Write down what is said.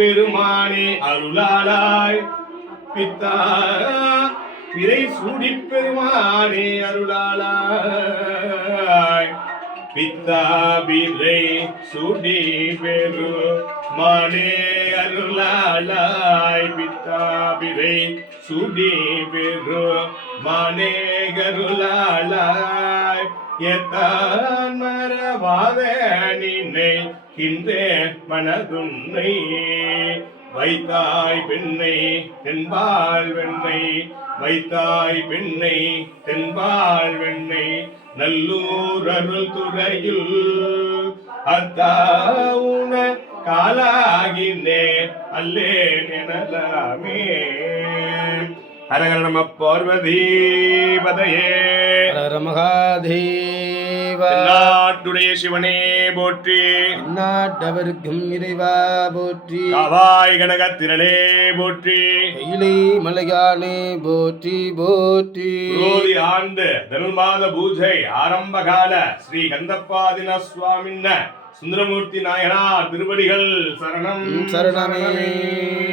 பெருமானே அருளாளாய் பித்தா பிறை சூடி பெருமானே அருளாளாய் பித்தா பிறை சூடி பெருமானே அருளாளாய் பித்தா பிறை சூடி பெருமானே அருளாளாய் எத்தான் மறவாத நினைக்கின்றேன் மனதுன்னை வைத்தாய் பெண்ணை தென்பால் வெண்ணை வைத்தாய் பெண்ணை தென்பால் வெண்ணை நல்லூர் அருள் துறையில் அத்தாவுன காலாகினே அல்லேன் எனலாமே. ஹரஹர நம பார்வதி பதையே ஹர மகாதேவ. நாட்டுடைய சிவனே போற்றி, நாட்டவர்க்கும் இறைவா போற்றி, காவாய் கனகத்திரளே போற்றி, கையிலே மலையானே போற்றி போற்றி. குரோதி ஆண்டு தனுர்மாத பூஜை ஆரம்ப கால ஸ்ரீ கந்தப்பாதின சுவாமின்ன சுந்தரமூர்த்தி நாயனார் திருவடிகள் சரணம் சரணமே.